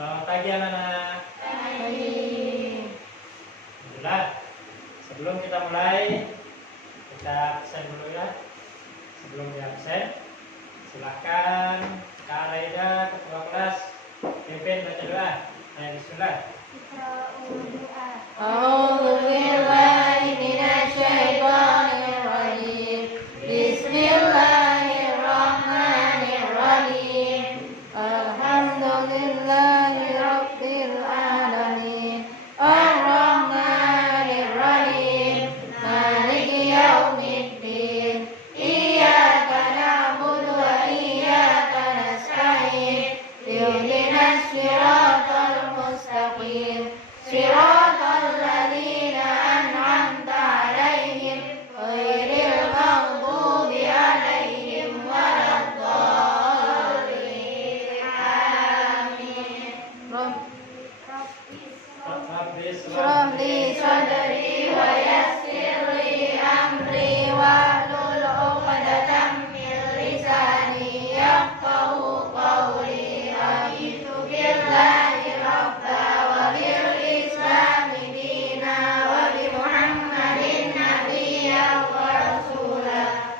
Selamat pagi anak-anak. Pagi. Alhamdulillah. Sebelum kita mulai, kita absen dulu ya. Sebelum di absen, silahkan Kak Raida, ketua kelas, pimpin baca doa. Ayo bismillah. A'udzu billahi minasyaitonir rajim. Bismillahirrahmanirrahim. Alhamdulillahi rabbil alamin. Ar-Rahmanir Rahim. Maliki yaumiddin. Iyyaka na'budu wa iyyaka nasta'in. Ihdinas siratal mustaqim. Siratal ladzina an'amta 'alaihim ghairil maghdubi 'alaihim waladdallin. Amin. Rabbi Ishrah li sadri wa yassir li amri wahlul 'uqdatam min lisani yafqahu qawli. A'udzu billahi rabba wa bil islami dina wa bi Muhammadin nabiyya wa rasula.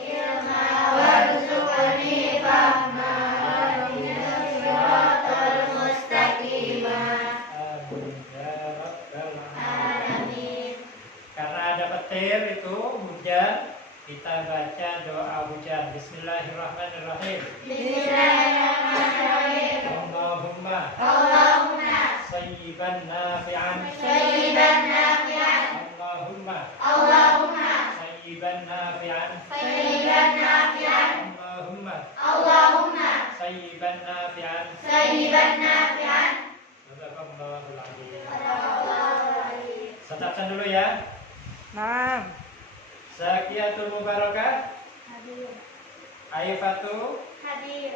Ilma warzuqni fahma wahdinas siratal mustaqima. Amin ya rabbal Amin. Karena ada petir itu hujan, kita baca doa hujan. Bismillahirrahmanirrahim. Bismillahirrahmanirrahim. Allahumma Allahumma sayyiban nafi'an. sayyiban nafi'an. Allahumma Allahumma sayyiban nafi'an. sayyiban nafi'an. Allahumma Allahumma sayyiban nafi'an. sayyiban nafi'an. Sadaqallahul azim. Alhamdulillah. Tetapkan dulu ya. Naam. Zakiyatul mubarakah. Hadir. Aifatu. Hadir.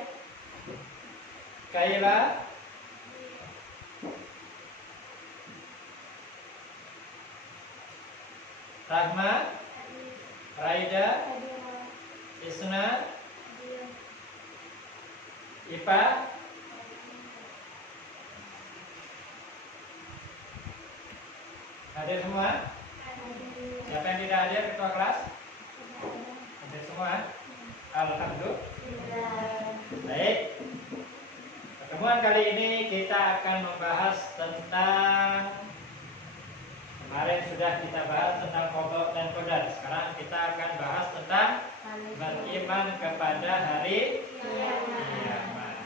Kaila. Rahma. Raida. Isna. Ipa. Hadir semua? Siapa yang tidak hadir ketua kelas? Hadir semua? Alhamdulillah. Baik. Pertemuan kali ini kita akan membahas tentang, kemarin sudah kita bahas tentang qada dan qadar. Sekarang kita akan bahas tentang beriman kepada hari kiamat.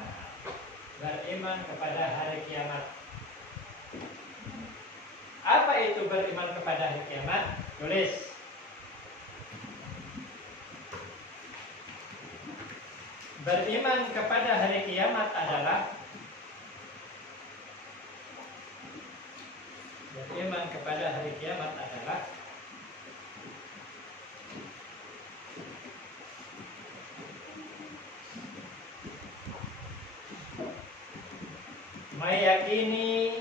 Beriman kepada hari kiamat. Apa itu beriman kepada hari kiamat? Tulis. Beriman kepada hari kiamat adalah meyakini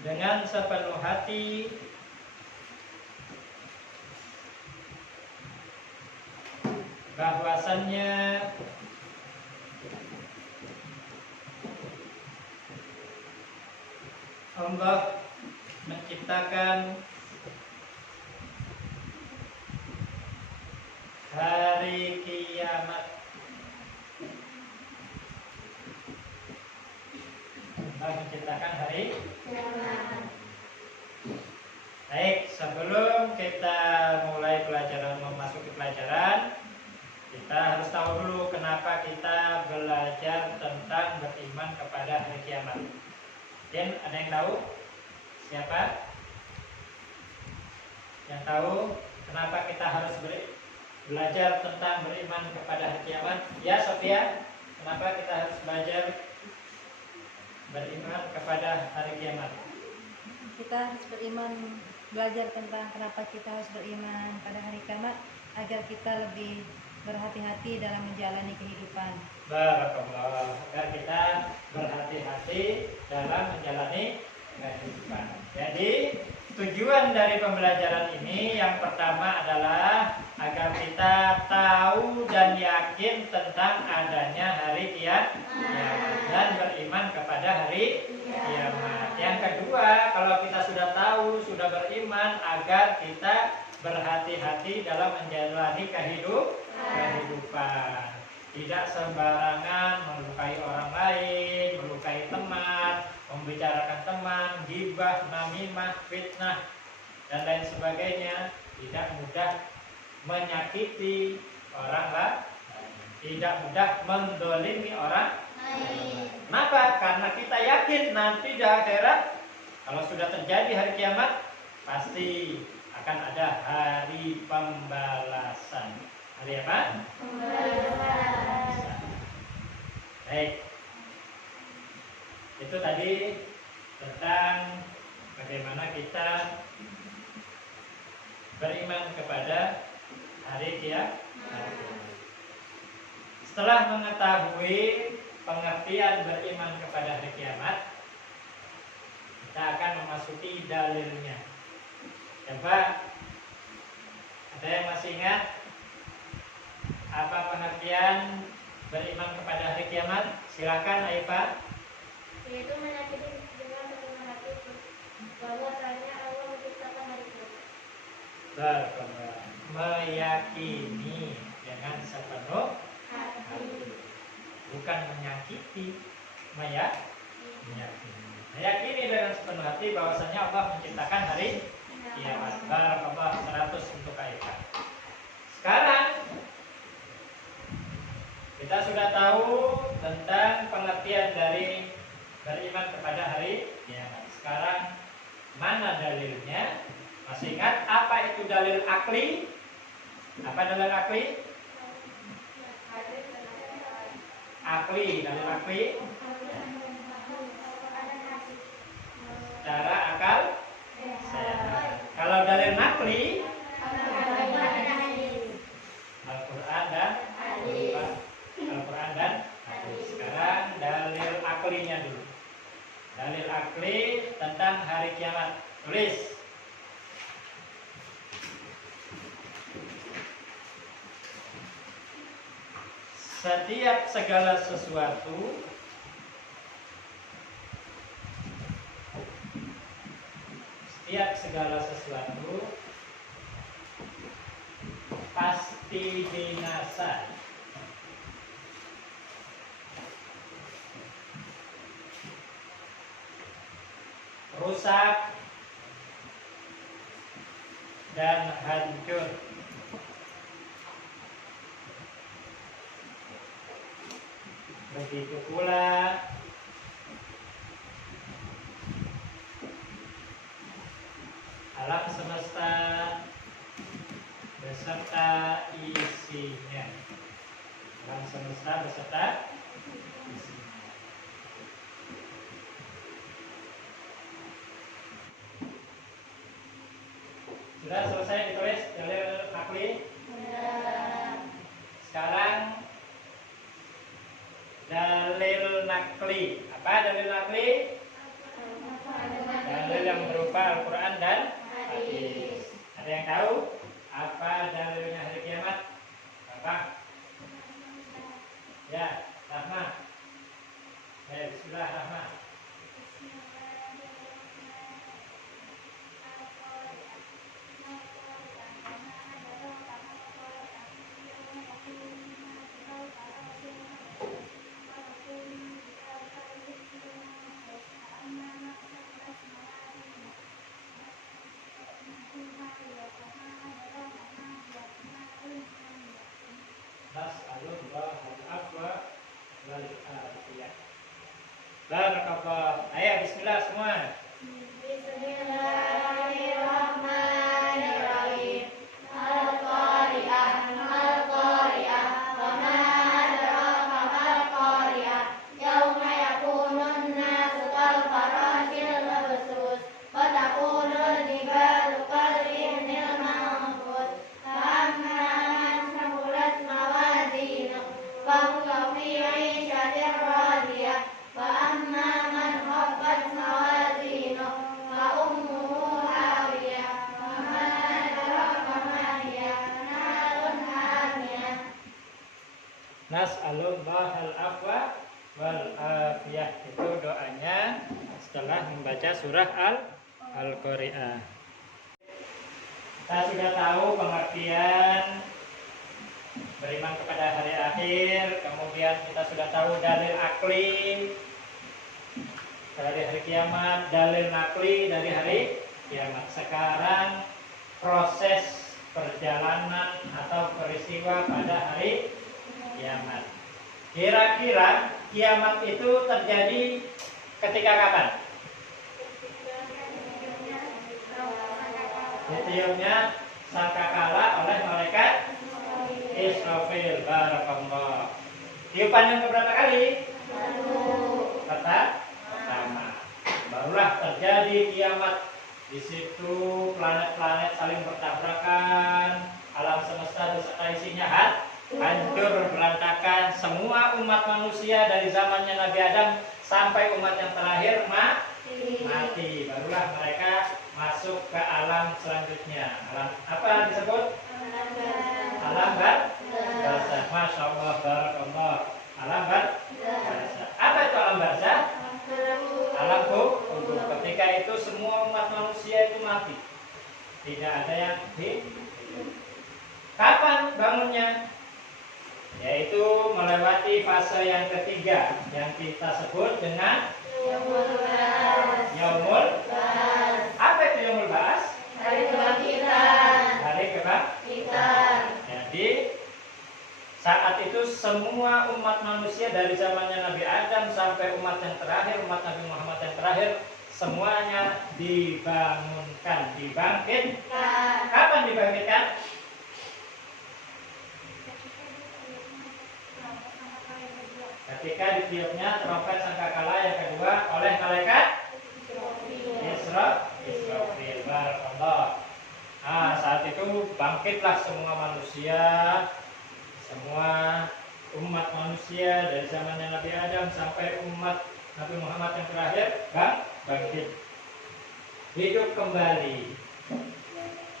dengan sepenuh hati bahwasannya Allah menciptakan hari kiamat. Allah menciptakan hari Kiamat. Baik, sebelum kita mulai memasuki pelajaran, kita harus tahu dulu kenapa kita belajar belajar tentang beriman kepada hari kiamat. Dan ada yang tahu? Siapa? Yang tahu kenapa kita harus belajar tentang beriman kepada hari kiamat? Ya, Sofia, kenapa kita harus belajar beriman kepada hari kiamat? Kita harus belajar tentang kenapa kita harus beriman pada hari kiamat agar kita lebih berhati-hati dalam menjalani kehidupan. Barakallah, agar kita berhati-hati dalam menjalani kehidupan. Jadi tujuan dari pembelajaran ini yang pertama adalah agar kita tahu dan yakin tentang adanya hari kiamat dan beriman kepada hari kiamat. Yang kedua, kalau kita sudah tahu, sudah beriman, agar kita berhati-hati dalam menjalani kehidupan. Tidak sembarangan melukai orang lain, melukai teman, membicarakan teman, gibah, namimah, fitnah, dan lain sebagainya. Tidak mudah menyakiti orang lain, tidak mudah mendolimi orang lain. Kenapa? Karena kita yakin nanti di akhirat, kalau sudah terjadi hari kiamat, pasti akan ada hari pembalasan. Hari apa? Pembalasan. Baik. Itu tadi tentang bagaimana kita beriman kepada hari kiamat. Setelah mengetahui pengertian beriman kepada hari kiamat, kita akan memasuki dalilnya. Coba, ada yang masih ingat apa pengertian beriman kepada hari kiamat? Silakan, Aifa. Yaitu meyakini dengan sepenuh hati bahwasanya Allah menciptakan hari kiamat. Meyakini dengan sepenuh hati, bukan menyakiti, meyakini dengan sepenuh hati bahwasanya Allah menciptakan hari kiamat. Barakallah 100 untuk Aifa. Sekarang kita sudah tahu tentang pengertian dari beriman kepada hari kiamat. Sekarang mana dalilnya? Masih ingat apa itu dalil akli? Apa dalil akli? Dalil akli secara akal sehat. Kalau dalil nakli, Al-Quran dan hadis. Sekarang dalil aklinya dulu. Dalil akli tentang hari kiamat. Tulis. Setiap segala sesuatu pasti binasa. Rusak dan hancur. Begitu pula alam semesta beserta isinya. Alam semesta beserta isinya. Sudah selesai ditulis dalil akli? Sekarang dalil nakli. Apa dalil nakli? Dalil yang berupa Al-Quran dan hadis. Ada yang tahu apa dalilnya hari kiamat? Apa? Ya, Rahma. Bismillah, Rahma. Barakallah. Ayo bismillah semua. Bismillahirrahmanirrahim. Al-Qari'ah, Al-Qari'ah, wa ma adraka mal-Qari'ah. Yauma yakunun nasu kal-farashil mabthus, wa takunul jibalu kal-ihnil manfus. Fa amma man thaqulat mawazinuhu fa huwa fi 'ishatin radiyah. Wa amma man khaffat mawazinuhu fa ummuhu Nas'alullahal afwa wal afiyah. Itu doanya setelah membaca surah Al-Qari'ah. Kita sudah tahu pengertian beriman kepada hari akhir, kemudian kita sudah tahu dalil akli dari hari kiamat, dalil nakli dari hari kiamat. Sekarang proses perjalanan atau peristiwa pada hari kiamat. Kira-kira kiamat itu terjadi ketika kapan? Ditiupnya sangkakala oleh malaikat Israfil. Barakallah. Tiupan yang keberapa kali? Pertama. Barulah terjadi kiamat. Di situ planet-planet saling bertabrakan, alam semesta beserta isinya hancur berantakan. Semua umat manusia dari zamannya Nabi Adam sampai umat yang terakhir mati. Barulah mereka masuk ke alam selanjutnya. Alam apa disebut? Alam barzah. Masya Allah, barakallah. Alam barzah. Apa itu alam barzah? Alam kubur. Ketika itu semua umat manusia itu mati. Tidak ada yang hidup. Kapan bangunnya? Yaitu melewati fase yang ketiga yang kita sebut dengan Yaumul Ba'ats. Apa itu Yaumul Ba'ats? Hari kebangkitan. Hari kebangkitan. Jadi saat itu semua umat manusia dari zamannya Nabi Adam sampai umat yang terakhir, umat Nabi Muhammad yang terakhir, semuanya dibangunkan, dibangkitkan. Kapan dibangkitkan? Ketika ditiupnya trompet sangkakala yang kedua oleh malaikat Israfil. Barakallah. Nah, saat itu bangkitlah semua manusia, semua umat manusia dari zamannya Nabi Adam sampai umat Nabi Muhammad yang terakhir bangkit, hidup kembali,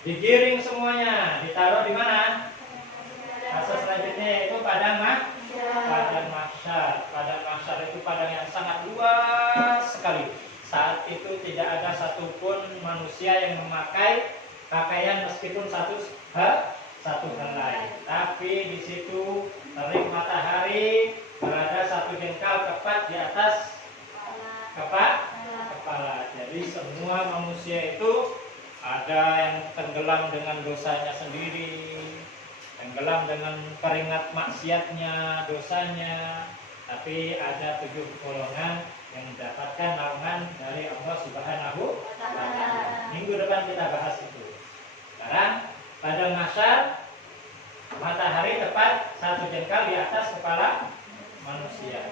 digiring semuanya, ditaruh di mana? Fase selanjutnya itu padang mahsyar. Padang mahsyar itu padang yang sangat luas sekali. Saat itu tidak ada satupun manusia yang memakai pakaian meskipun satu helai. Tapi di situ terik matahari berada satu jengkal tepat di atas kepala. Jadi semua manusia itu ada yang tenggelam dengan dosanya sendiri, tenggelam dengan keringat maksiatnya, dosanya. Tapi ada 7 golongan yang mendapatkan naungan dari Allah Subhanahu wa Ta'ala. Minggu depan kita bahas itu. Sekarang padang mahsyar, matahari tepat satu jengkal di atas kepala manusia.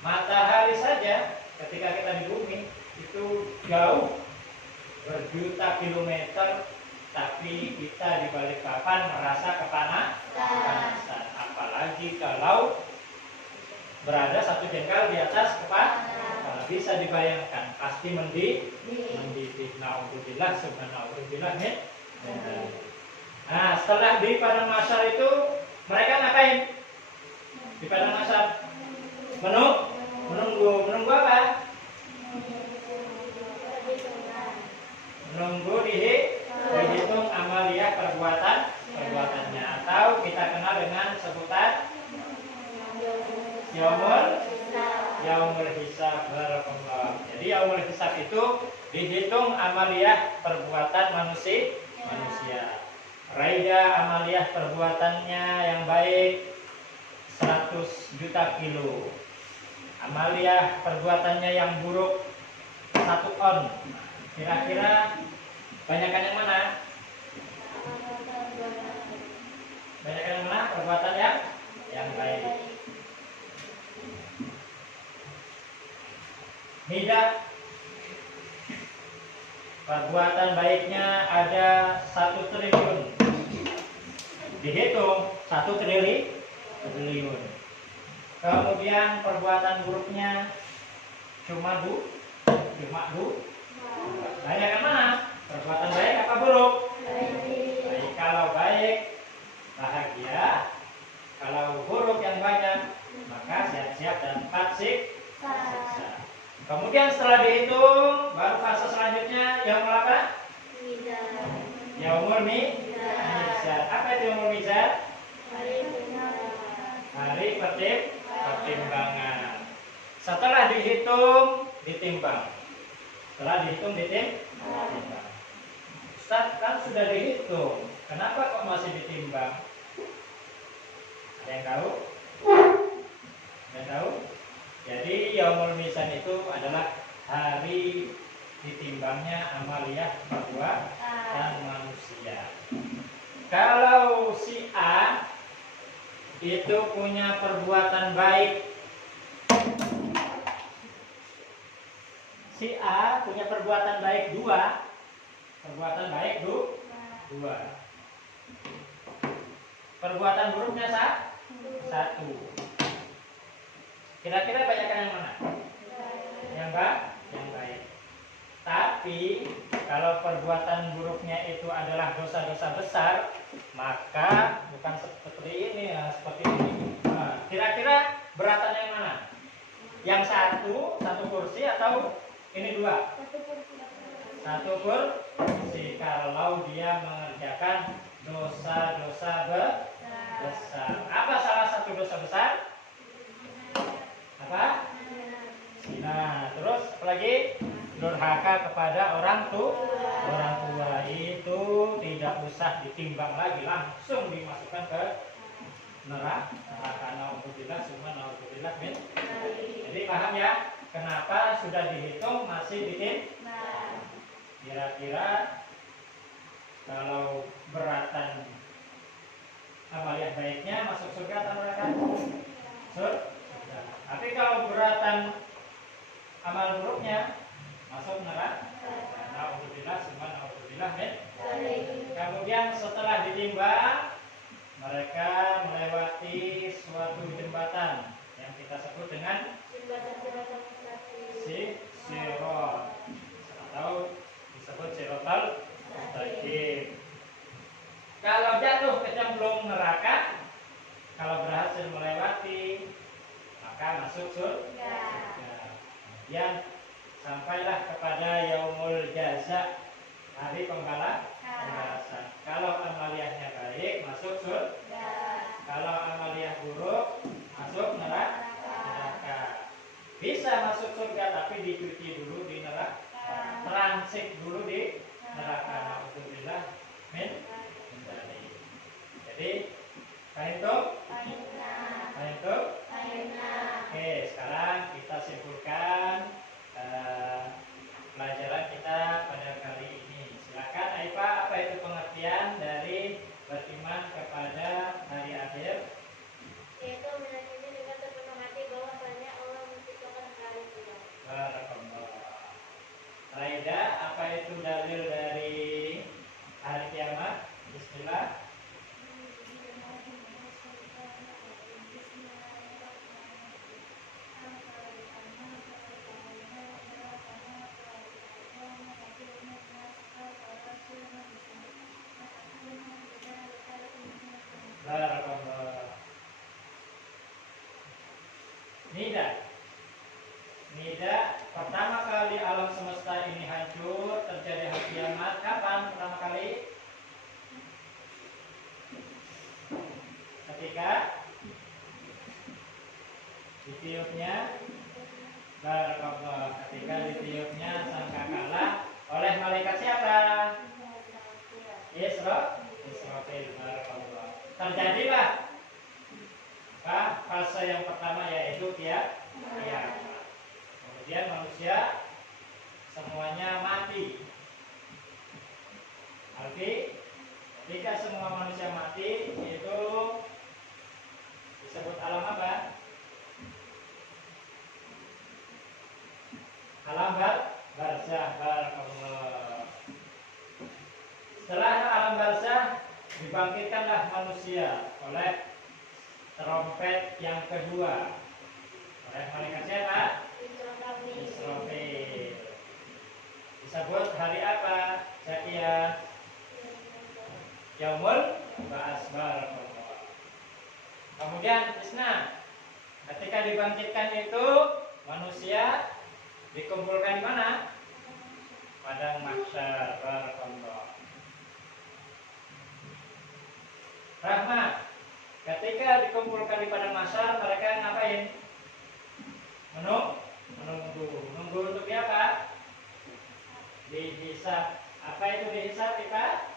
Matahari saja ketika kita di bumi itu jauh berjuta kilometer, tapi kita di balik papan merasa kepanasan. Apalagi kalau berada satu jengkal di atas kepala. Bisa dibayangkan, pasti mendidih. Na'udzubillah, subhanallah. Nah, setelah di padang mahsyar itu mereka ngapain? Di padang mahsyar menunggu apa? Menunggu dihitung amaliyah perbuatannya, atau kita kenal dengan sebutan Yaumul Hisab. Barakallah. Jadi Yaumul Hisab itu dihitung amaliyah perbuatan manusia. Raida amaliyah perbuatannya yang baik 100 juta kilo. Amaliyah perbuatannya yang buruk 1 on. Kira-kira banyakan yang mana? Banyakan yang mana? Perbuatan yang baik. Tidak. Perbuatan baiknya ada 1 triliun. Dihitung 1 triliun. Kemudian perbuatan buruknya cuma du. Banyak yang mana? Perbuatan baik apa buruk? Baik. Kalau baik bahagia. Kalau buruk yang banyak Kemudian setelah dihitung, baru fase selanjutnya yaumul apa? Mizan. Yaumul mizan. Apa itu yaumul mizan? Hari timbangan. Hari pertimbangan. Setelah dihitung, ditimbang. Setelah dihitung, ditimbang. Ustaz, kan sudah dihitung. Kenapa kok masih ditimbang? Ada yang tahu? Ada yang tahu? Jadi yaumul mizan itu adalah hari ditimbangnya amaliyah perbuatan manusia. Kalau si A itu punya perbuatan baik, si A punya perbuatan baik 2, perbuatan baik 2. Perbuatan buruknya 1. Kira-kira banyakkan yang mana? Yang baik. Tapi kalau perbuatan buruknya itu adalah dosa-dosa besar, maka bukan seperti ini ya, seperti ini. Nah, kira-kira beratan yang mana? Yang satu kursi atau ini 2? Satu kursi kalau dia mengerjakan dosa-dosa besar. Apa salah satu dosa besar? Apa? Nah, terus apalagi durhaka kepada orang tua itu tidak usah ditimbang lagi, langsung dimasukkan ke neraka. Naudzubillah, summa naudzubillah min. Jadi paham ya? Kenapa sudah dihitung masih ditimbang? Kira-kira kalau beratan amaliyah baiknya masuk surga atau neraka? Surga. Tapi kalau beratan amal buruknya masuk neraka. Naudzubillah, summa naudzubillah min. Kemudian setelah ditimbang, mereka melewati suatu jembatan yang kita sebut dengan sirat atau disebut siratal mustaqim. Kalau jatuh kecemplung neraka, kalau berhasil melewati maka masuk surga. Kemudian sampailah kepada yaumul jaza, hari pembalasan. Kalau amaliyahnya baik masuk surga. Kalau amaliyah buruk masuk neraka. Bisa masuk surga tapi dicuci dulu di neraka. Transit dulu di neraka. Alhamdulillah. Min. Jadi paham tuh? Paham tuh? Oke, sekarang kita simpulkan pelajaran kita pada kali ini. Silakan Aifa, apa itu pengertian dari beriman kepada hari akhir? Yaitu meyakini dengan sepenuh hati bahwasanya Allah menciptakan hari kiamat. Barakallah. Raida, apa itu dalil dari hari kiamat? Bismillah. Barakallah. Nida, pertama kali alam semesta ini hancur, terjadi hari kiamat. Kapan pertama kali? Ketika ditiupnya, barakallah, ketika ditiupnya sangkakala oleh malaikat siapa? Israfil, barakallah. Terjadilah fase yang pertama yaitu kiamat. Kemudian manusia semuanya mati. Arti ketika semua manusia mati itu disebut alam apa? Alam barzah. Barakallah. Setelah alam barzah dibangkitkanlah manusia oleh trompet yang kedua oleh malaikat siapa? Israfil. Disebut hari apa? Zakia? Yaumul Ba'ats. Barakallah. Kemudian Isna, ketika dibangkitkan itu manusia Dikumpulkan di mana? Padang mahsyar. Barakallah. Rahma, ketika dikumpulkan di padang mahsyar, mereka ngapain? Menunggu. Menunggu untuk apa? Dihisab. Apa itu dihisab kita?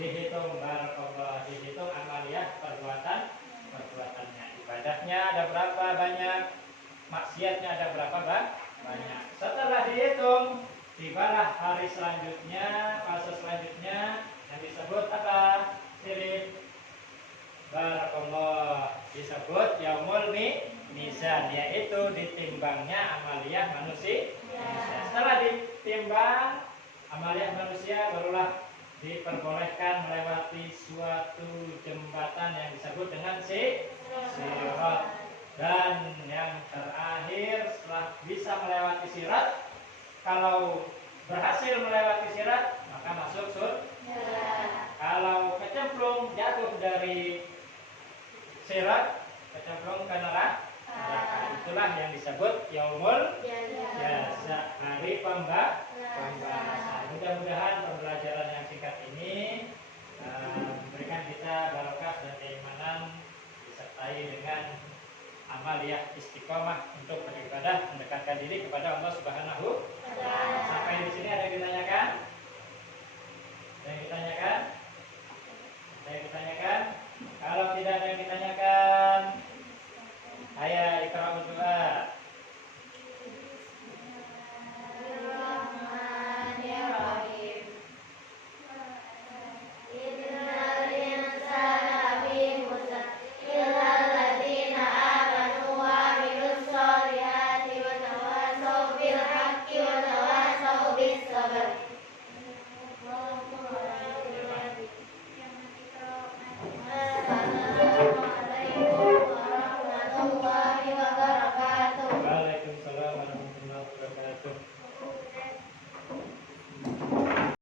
Dihitung. Barakallah. Dihitung amaliyah perbuatannya. Ibadahnya ada berapa banyak? Maksiatnya ada berapa banyak? Setelah dihitung, tibalah hari selanjutnya, fase selanjutnya yang disebut apa? Sirip. Barakallah. Disebut yaumul mizan, yaitu ditimbangnya amaliyah manusia. Setelah ditimbang amaliyah manusia, barulah diperbolehkan melewati suatu jembatan yang disebut dengan sirat. Dan yang terakhir, setelah bisa melewati sirat, kalau berhasil melewati sirat, maka masuk surga. Kalau kecemplung, jatuh dari sirat, kecemplung ke neraka. Itulah yang disebut yaumul jazaa, hari pembalasan. Mudah-mudahan pembelajaran yang singkat ini memberikan kita barokah dan keimanan, disertai dengan amaliyah istiqomah untuk beribadah, mendekatkan diri kepada Allah Subhanahu wa Ta'ala. Sampai di sini ada yang ditanyakan? Ada yang ditanyakan?